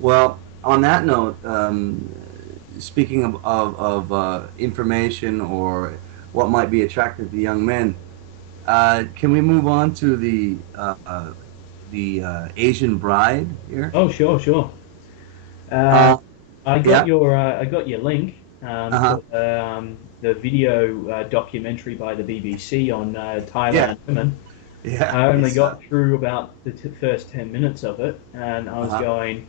Well, on that note, speaking of information or what might be attractive to young men, can we move on to the Asian bride here? Oh, sure, sure. Uh, Uh, yeah. I got your link Uh-huh. for the video documentary by the BBC on Yeah. Thailand women. Yeah. I only It's got through about the first 10 minutes of it, and I was uh-huh. going,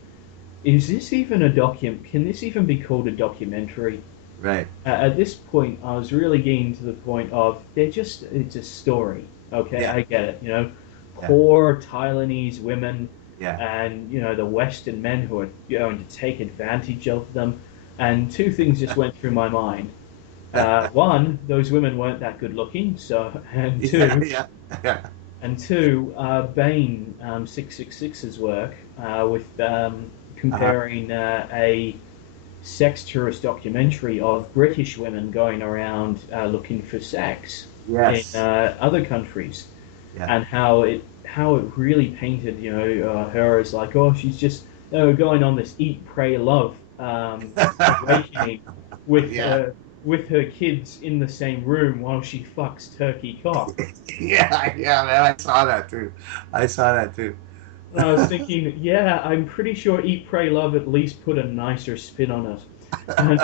"Is this even a document? Can this even be called a documentary?" Right. At this point, I was really getting to the point of it's a story. Okay, Yeah. I get it. Yeah. Poor Thailandese women Yeah. and, the Western men who are going to take advantage of them. And two things just went through my mind. One, those women weren't that good looking. So, Yeah. Yeah. Yeah. and two, Bain 666's work with Uh-huh. comparing a sex tourist documentary of British women going around looking for sex in Yes. other countries, Yeah. and how it really painted her as like, oh, she's just going on this eat pray love awakening with Yeah. with her kids in the same room while she fucks turkey cock. Yeah. Yeah, man. I saw that too. I saw that too. And I was thinking, yeah, I'm pretty sure Eat, Pray, Love at least put a nicer spin on it. And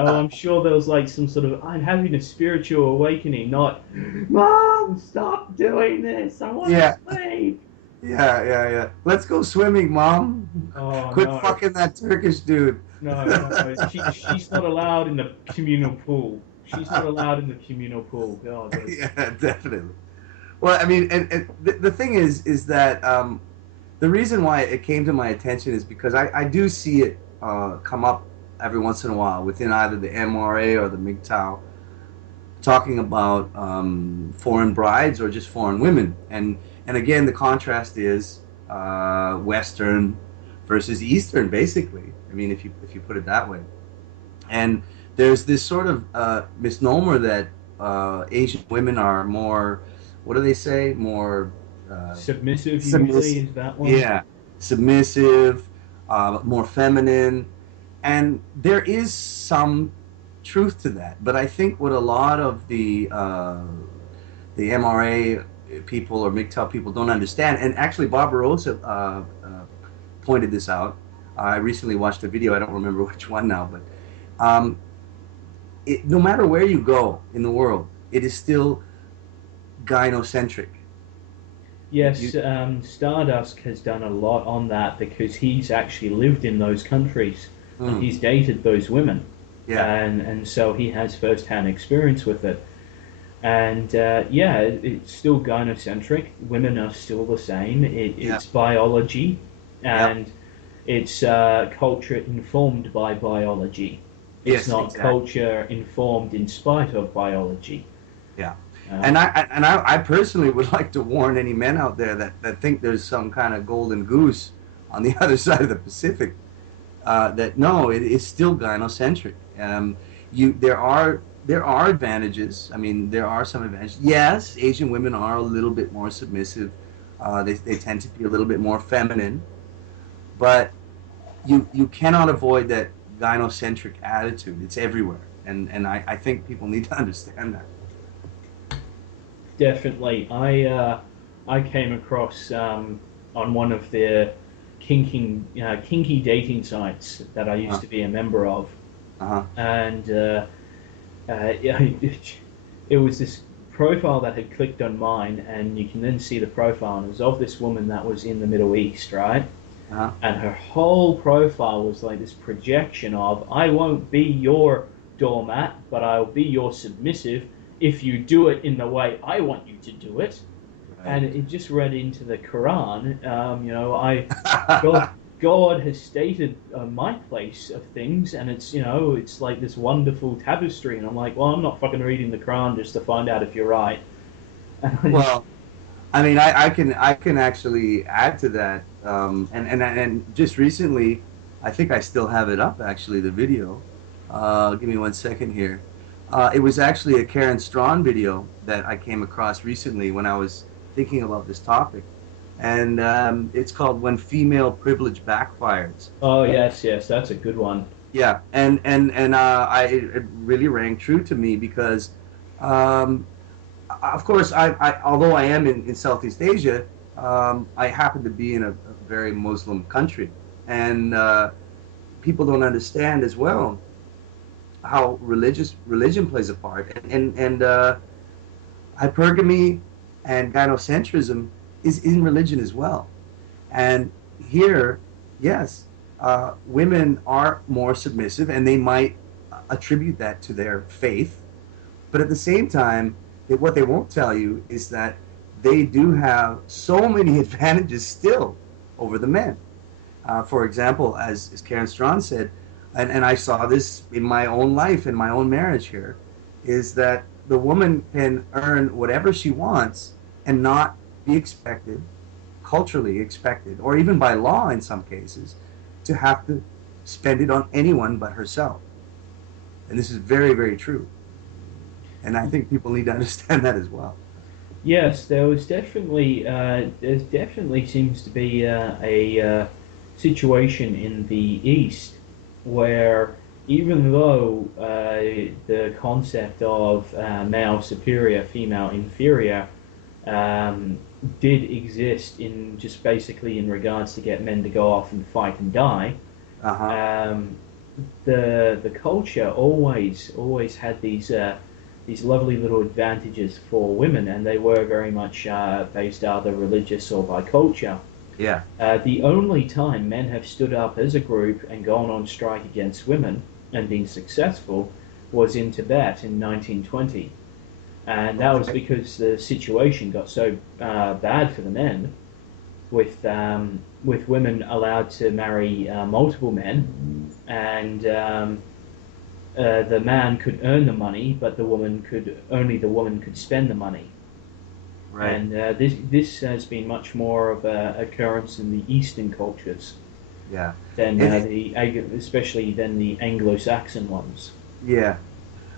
I'm sure there was like some sort of I'm having a spiritual awakening, not Mom, stop doing this. I want to Yeah. sleep. Yeah, yeah, yeah. Let's go swimming, Mom. Oh Quit no, fucking that Turkish dude. no, no. She's not allowed in the communal pool. She's not allowed in the communal pool. God, Yeah, definitely. Well, I mean, and the thing is that the reason why it came to my attention is because I do see it come up every once in a while within either the MRA or the MGTOW talking about foreign brides or just foreign women. And again, the contrast is Western versus Eastern, basically. I mean, if you put it that way. And there's this sort of misnomer that Asian women are more, what do they say? More uh, submissive usually submissive. is that one. Yeah, submissive, more feminine, and there is some truth to that. But I think what a lot of the MRA people or MGTOW people don't understand, and actually Barbarossa pointed this out. I recently watched a video. I don't remember which one now, but um, no matter where you go in the world, it is still gynocentric. You Yes, Stardust has done a lot on that because he's actually lived in those countries and mm, he's dated those women, yeah, and so he has first-hand experience with it. And yeah, it's still gynocentric. Women are still the same. yeah, It's biology, yeah, and it's culture informed by biology. It's yes, not exactly. culture informed in spite of biology. Yeah, Uh, and I personally would like to warn any men out there that think there's some kind of golden goose on the other side of the Pacific. That no, it is still gynocentric. There are advantages. I mean, there are some advantages. Yes, Asian women are a little bit more submissive. They tend to be a little bit more feminine, but you cannot avoid that gynocentric attitude. It's everywhere, and I think people need to understand that. Definitely. I came across on one of the kinky dating sites that I Uh used to be a member of, huh. and yeah, it was this profile that had clicked on mine, and you can then see the profile, and it was of this woman that was in the Middle East, right? Uh huh. And her whole profile was like this projection of I won't be your doormat, but I'll be your submissive if you do it in the way I want you to do it. Right. And it just read into the Quran. God, God has stated my place of things, and it's like this wonderful tapestry. And I'm like, well, I'm not fucking reading the Quran just to find out if you're right. And I just, Well, I mean, I can actually add to that. And just recently, I think I still have it up. Actually, the video. Give me one second here. It was actually a Karen Strawn video that I came across recently when I was thinking about this topic. and it's called "When Female Privilege Backfires." Oh yes, yes, that's a good one. Yeah, it really rang true to me because, um, of course, although I am in Southeast Asia, I happen to be in a very Muslim country, and people don't understand as well how religion plays a part, and hypergamy and gynocentrism is in religion as well. And here, yes, women are more submissive, and they might attribute that to their faith. But at the same time, what they won't tell you is that they do have so many advantages still over the men. For example, as Karen Strawn said, and I saw this in my own life, in my own marriage here, is that the woman can earn whatever she wants and not be expected, culturally expected, or even by law in some cases, to have to spend it on anyone but herself. And this is very, very true. And I think people need to understand that as well. Yes, there definitely seems to be a situation in the East where even though the concept of male superior, female inferior um, did exist in just basically in regards to get men to go off and fight and die, Uh huh. um, the culture always had these lovely little advantages for women, and they were very much based either religious or by culture. Yeah. The only time men have stood up as a group and gone on strike against women and been successful was in Tibet in 1920, and that was Okay. because the situation got so bad for the men, with women allowed to marry multiple men, and the man could earn the money, but the woman could spend the money. Right. And this has been much more of a occurrence in the Eastern cultures Yeah. than And especially than the Anglo-Saxon ones. yeah.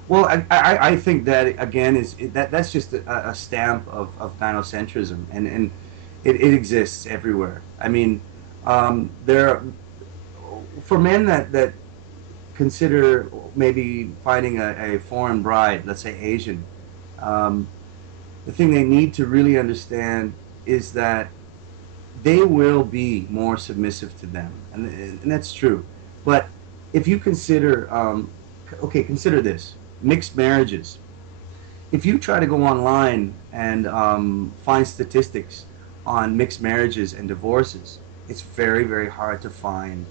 Well, I think that again that's just a stamp of gynocentrism, and it exists everywhere. I mean, there for men that consider maybe finding a foreign bride, let's say Asian, um, the thing they need to really understand is that they will be more submissive to them, and that's true. But if you consider, okay, consider this: mixed marriages. If you try to go online and find statistics on mixed marriages and divorces, it's very, very hard to find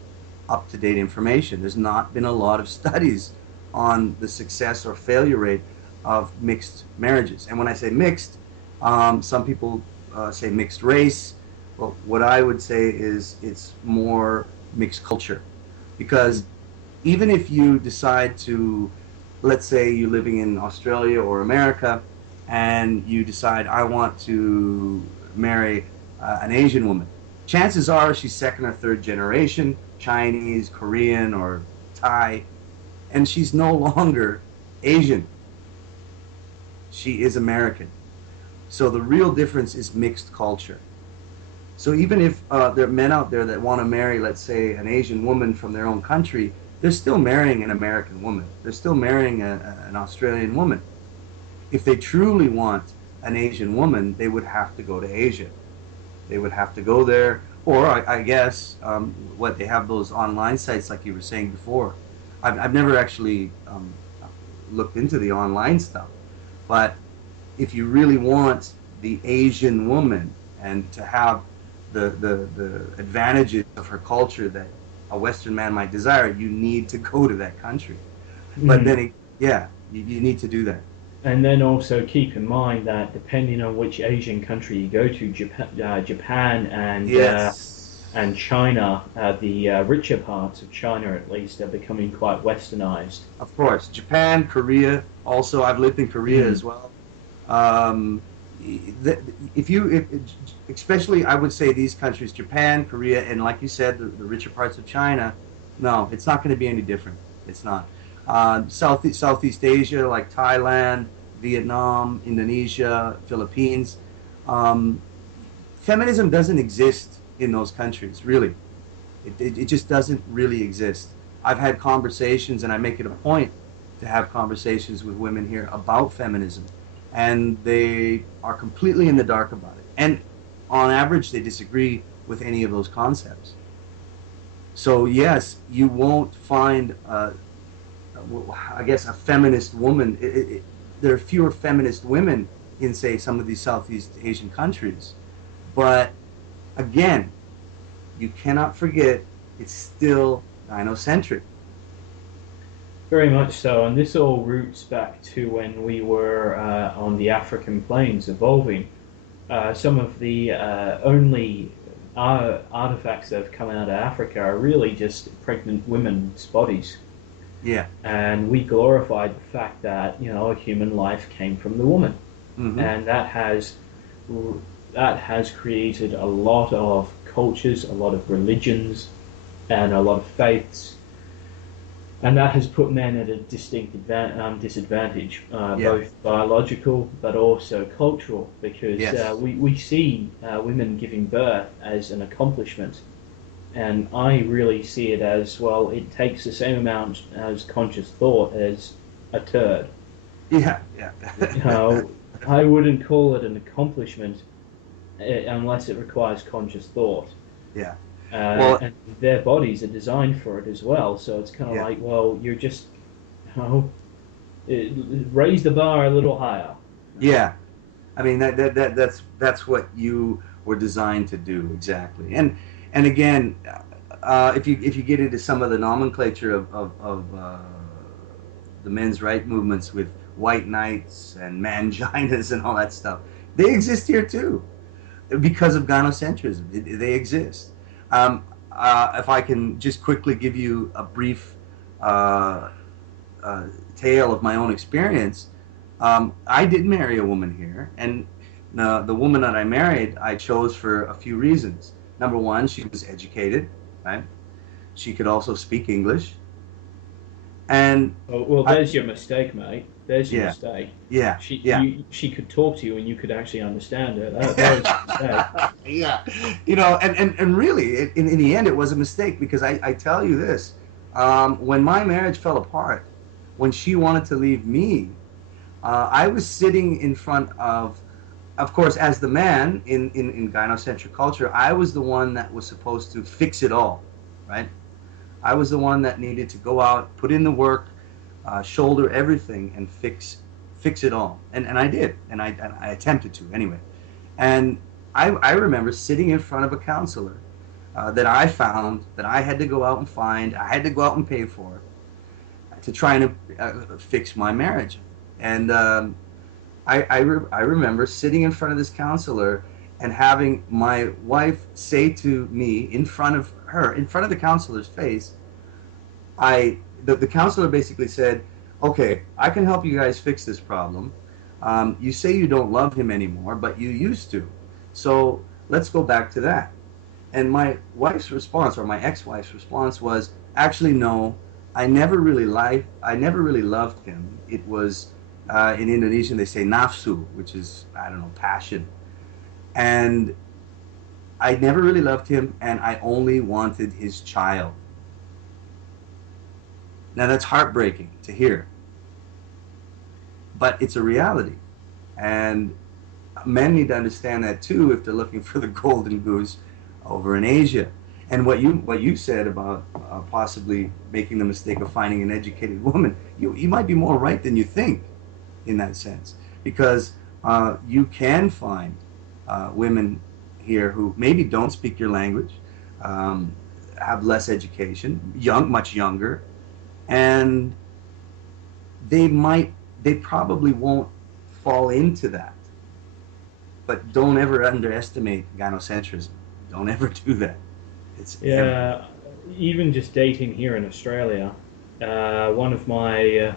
up to date information. There's not been a lot of studies on the success or failure rate of mixed marriages. And when I say mixed, some people say mixed race. Well, what I would say is it's more mixed culture. Because even if you decide to, let's say you're living in Australia or America, and you decide, I want to marry an Asian woman, chances are she's second or third generation Chinese, Korean, or Thai, and she's no longer Asian. She is American. So the real difference is mixed culture. So even if there are men out there that want to marry, let's say, an Asian woman from their own country, they're still marrying an American woman. They're still marrying an Australian woman. If they truly want an Asian woman, they would have to go to Asia. They would have to go there, or I guess what they have those online sites like you were saying before. I've never actually looked into the online stuff, but if you really want the Asian woman and to have the advantages of her culture that a Western man might desire, you need to go to that country. But Mm. then, yeah, you need to do that. And then also keep in mind that depending on which Asian country you go to, Japan Yes, and China, the richer parts of China at least, are becoming quite westernized. of course. Japan, Korea. Also, I've lived in Korea Mm. as well. Um, if you, if, especially, I would say these countries, Japan, Korea, and like you said, the richer parts of China. No, it's not going to be any different. It's not. Southeast Asia, like Thailand, Vietnam, Indonesia, Philippines. Um, feminism doesn't exist in those countries, really. It just doesn't really exist. I've had conversations, and I make it a point to have conversations with women here about feminism, and they are completely in the dark about it. And on average, they disagree with any of those concepts. So yes, you won't find, I guess, a feminist woman. There are fewer feminist women in, say, some of these Southeast Asian countries, but again, you cannot forget it's still gynocentric. Very much so, and this all roots back to when we were on the African plains evolving. Some of the only artifacts that have come out of Africa are really just pregnant women's bodies. Yeah. And we glorified the fact that a human life came from the woman, Mm-hmm. and that has created a lot of cultures, a lot of religions, and a lot of faiths, and that has put men at a distinct disadvantage, Yeah. both biological but also cultural, because Yes. we see women giving birth as an accomplishment. And I really see it as, well, it takes the same amount as conscious thought as a turd. Yeah. Yeah. You know, I wouldn't call it an accomplishment unless it requires conscious thought. Yeah. Well, And their bodies are designed for it as well. So it's kind of yeah. like, well, you're just, you know, it, raise the bar a little higher. You know? Yeah. I mean that's what you were designed to do exactly. And again, if you get into some of the nomenclature of the men's right movements with white knights and manginas and all that stuff, they exist here too because of gynocentrism. They exist. If I can just quickly give you a brief uh, uh, tale of my own experience, I did marry a woman here, and the woman that I married, I chose for a few reasons. Number one, she was educated, right? She could also speak English, and Oh, well, I, there's your mistake, mate. There's your yeah, mistake. yeah, yeah. She could talk to you and you could actually understand her. That was your mistake. Yeah, and really, in the end, it was a mistake because I tell you this: when my marriage fell apart, when she wanted to leave me, I was sitting in front of course, as the man in gynocentric culture, I was the one that was supposed to fix it all, right? I was the one that needed to go out, put in the work, shoulder everything, and fix it all, and I did, and I attempted to anyway. And I remember sitting in front of a counselor that I found that I had to go out and find, I had to go out and pay for to try and fix my marriage. And I remember sitting in front of this counselor and having my wife say to me in front of her, in front of the counselor's face, the counselor basically said, "Okay, I can help you guys fix this problem. You say you don't love him anymore, but you used to. So let's go back to that." And my wife's response, or my ex-wife's response, was, "Actually, no. I never really loved him. It was in Indonesian they say nafsu, which is, I don't know, passion. And I never really loved him, and I only wanted his child." Now that's heartbreaking to hear, but it's a reality. And men need to understand that too if they're looking for the golden goose over in Asia. And what you said about possibly making the mistake of finding an educated woman, you might be more right than you think in that sense, because you can find women here who maybe don't speak your language, um, have less education, much younger, and they probably won't fall into that. But don't ever underestimate gynocentrism. Don't ever do that. It's everywhere. Yeah, even just dating here in Australia, one of my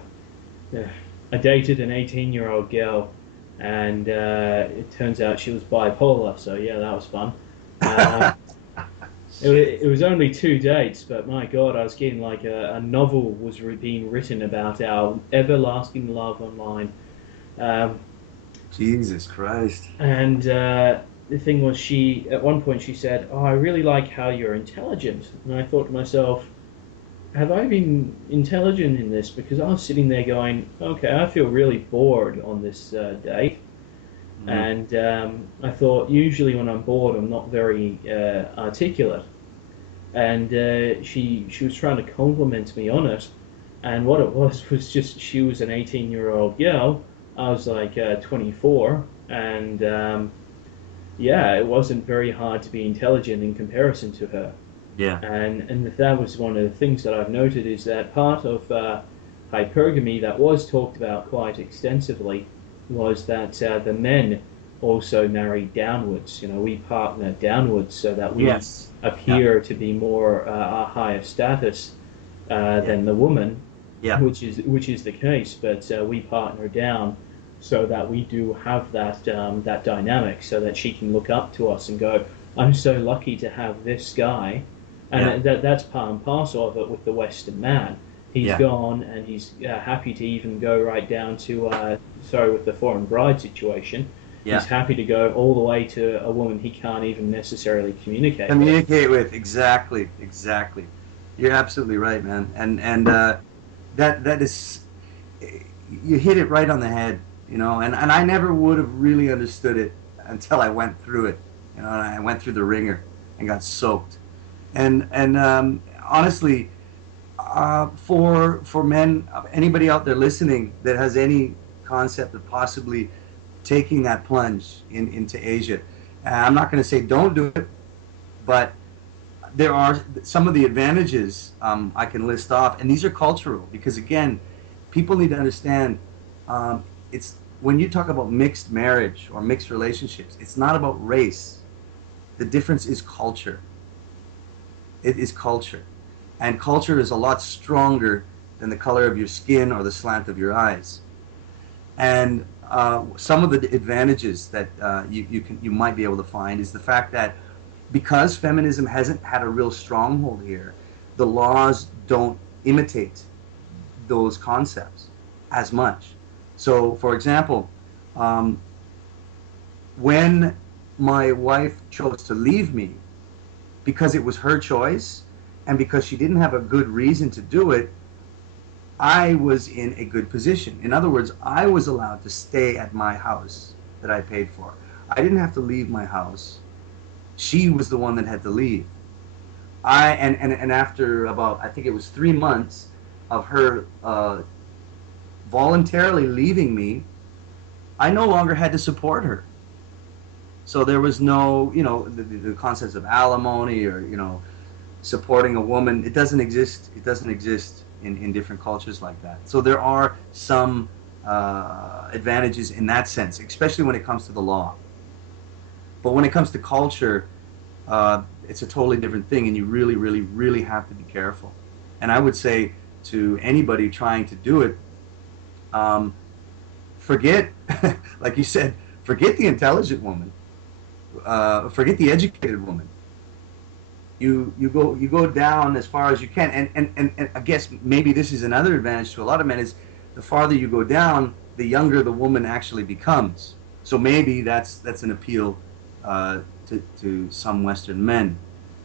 I dated an 18-year-old girl, and it turns out she was bipolar. So yeah, that was fun. Uh, it was only 2 dates, but my God, I was getting like a novel was being written about our everlasting love online. Um, Jesus Christ. and the thing was, she at one point she said, "Oh, I really like how you're intelligent," and I thought to myself, have I been intelligent in this? Because I was sitting there going, okay, I feel really bored on this date. Mm-hmm. And I thought, usually when I'm bored, I'm not very articulate. And she was trying to compliment me on it. And what it was just she was an 18-year-old girl. I was like 24. And yeah, it wasn't very hard to be intelligent in comparison to her. Yeah. And that was one of the things that I've noted is that part of hypergamy that was talked about quite extensively was that the men also marry downwards. You know, we partner downwards so that we Yes. Yeah. appear to be more a higher status Yeah. than the woman, Yeah. which is the case. But we partner down so that we do have that dynamic, so that she can look up to us and go, "I'm so lucky to have this guy." Yeah. And that's part and parcel of it with the Western man. He's Yeah. gone and he's happy to even go right down to, sorry, with the foreign bride situation, he's Yeah. happy to go all the way to a woman he can't even necessarily communicate with. Communicate with, exactly, exactly. You're absolutely right, man. And that is, you hit it right on the head, you know. And I never would have really understood it until I went through it, you know. And I went through the ringer and got soaked. And honestly, for men, anybody out there listening that has any concept of possibly taking that plunge into Asia, I'm not going to say don't do it, but there are some of the advantages I can list off, and these are cultural because again, people need to understand it's when you talk about mixed marriage or mixed relationships, it's not about race. The difference is culture. It is culture, and culture is a lot stronger than the color of your skin or the slant of your eyes. And some of the advantages that you might be able to find is the fact that because feminism hasn't had a real stronghold here, the laws don't imitate those concepts as much. So, for example, um, when my wife chose to leave me because it was her choice and because she didn't have a good reason to do it, I was in a good position. In other words, I was allowed to stay at my house that I paid for. I didn't have to leave my house. She was the one that had to leave. And after about I think it was 3 months of her voluntarily leaving me, I no longer had to support her. So there was no, you know, the concepts of alimony or, you know, supporting a woman. It doesn't exist. It doesn't exist in different cultures like that. So there are some advantages in that sense, especially when it comes to the law. But when it comes to culture, it's a totally different thing, and you really, really, really have to be careful. And I would say to anybody trying to do it, um, forget, like you said, forget the intelligent woman, forget the educated woman. You go down as far as you can, and I guess maybe this is another advantage to a lot of men is the farther you go down, the younger the woman actually becomes. So maybe that's an appeal to some Western men,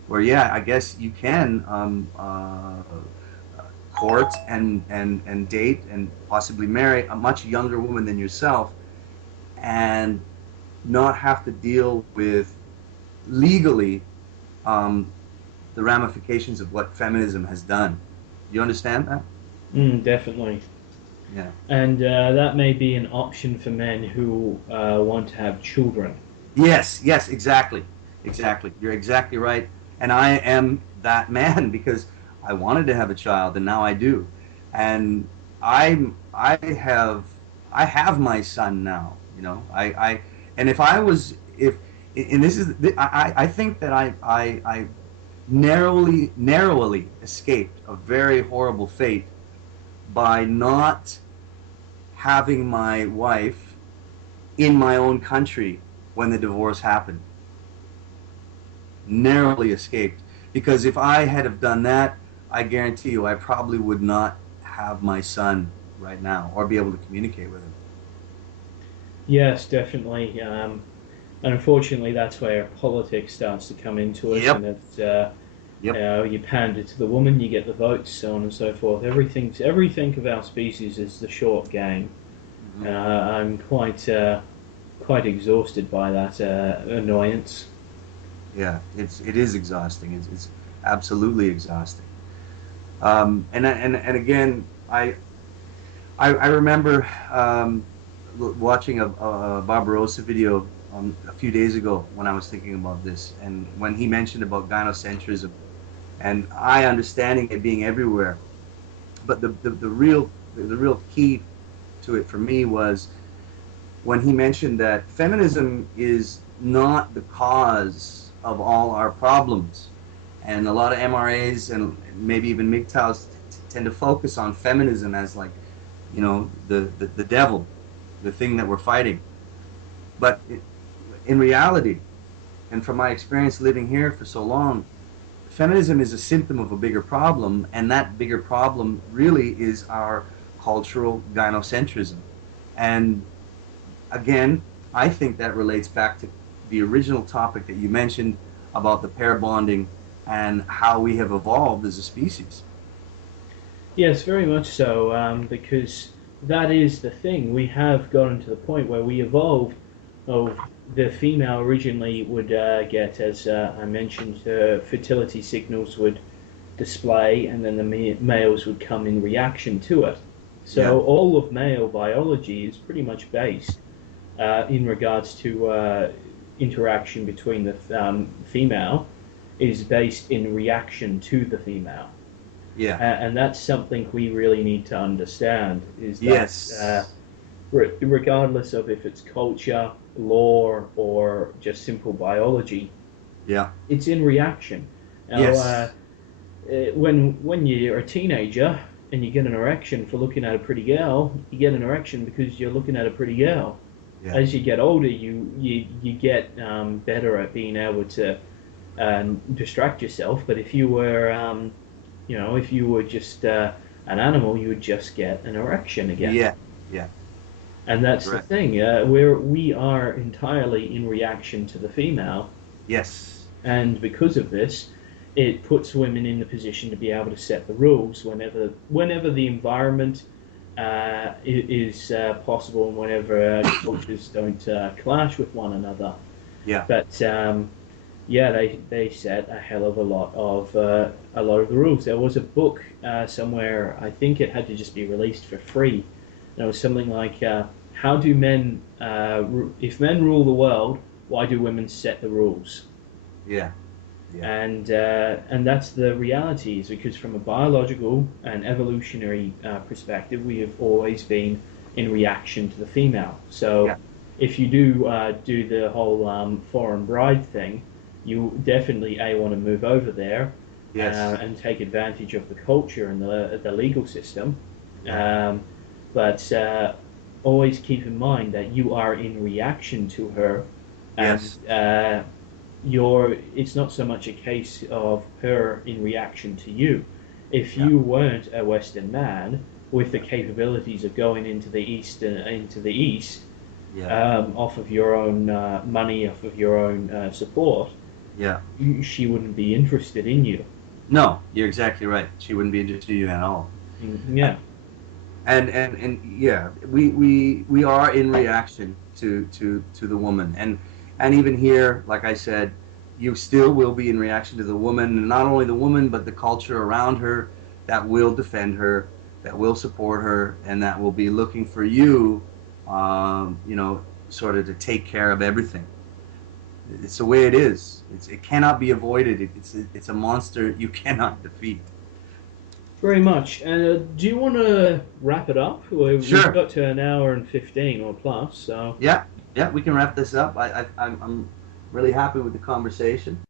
where yeah, I guess you can court and date and possibly marry a much younger woman than yourself, and not have to deal with legally um, the ramifications of what feminism has done. You understand that? Definitely. Yeah. And that may be an option for men who want to have children. Yes, yes, exactly. Exactly. You're exactly right. And I am that man because I wanted to have a child and now I do. And I have my son now, you know. I and if I was if and this is I think that I narrowly escaped a very horrible fate by not having my wife in my own country when the divorce happened. Narrowly escaped. Because if I had have done that, I guarantee you I probably would not have my son right now or be able to communicate with him. Yes, definitely. And unfortunately, that's where politics starts to come into it, Yep. and it's Yep. you pander to the woman, you get the votes, so on and so forth. Everything of our species is the short game. Hmm. I'm quite exhausted by that annoyance. Yeah. It is exhausting. It's absolutely exhausting. And again, I remember watching a Barbarossa video a few days ago when I was thinking about this, and when he mentioned about gynocentrism, and I understanding it being everywhere, but the real key to it for me was when he mentioned that feminism is not the cause of all our problems. And a lot of MRAs and maybe even MGTOWs tend to focus on feminism as like, the devil, the thing that we're fighting. But in reality, and from my experience living here for so long, feminism is a symptom of a bigger problem, and that bigger problem really is our cultural gynocentrism. And again, I think that relates back to the original topic that you mentioned about the pair bonding and how we have evolved as a species. Yes, very much so, because that is the thing. We have gotten to the point where we evolved. Oh, the female originally would get, as I mentioned, fertility signals would display, and then the males would come in reaction to it. Yeah, So all of male biology is pretty much based in regards to interaction between the female is based in reaction to the female. yeah, And that's something we really need to understand is that yes, regardless of if it's culture, law, or just simple biology, yeah, it's in reaction. Now, yes, when you're a teenager and you get an erection for looking at a pretty girl, you get an erection because you're looking at a pretty girl. yeah, As you get older, you get better at being able to distract yourself. But if you were if you were just an animal, you would just get an erection again. yeah, yeah, And that's the correct. thing. We are entirely in reaction to the female, Yes, and because of this, it puts women in the position to be able to set the rules whenever the environment is possible, and whenever cultures don't clash with one another. yeah, But yeah, they set a hell of a lot of the rules. There was a book somewhere. I think it had to just be released for free. And it was something like, "How do men? If men rule the world, why do women set the rules?" yeah, yeah, And that's the reality. Is because from a biological and evolutionary perspective, we have always been in reaction to the female. yeah, So if you do the whole foreign bride thing, you definitely want to move over there yes, and take advantage of the culture and the legal system. yeah, Um, but always keep in mind that you are in reaction to her, and yes, it's not so much a case of her in reaction to you. If yeah, you weren't a Western man with the capabilities of going into the east, yeah, off of your own money, off of your own support, yeah. she wouldn't be interested in you. No, you're exactly right. She wouldn't be interested in you at all. Yeah, And yeah, we are in reaction to the woman, and even here, like I said, you still will be in reaction to the woman, and not only the woman but the culture around her that will defend her, that will support her, and that will be looking for you, sort of to take care of everything. It's the way it is. It cannot be avoided. It's a monster you cannot defeat. very much. Do you want to wrap it up? We've Sure. got to an hour and 15 or plus, so Yeah, yeah, we can wrap this up. I'm really happy with the conversation.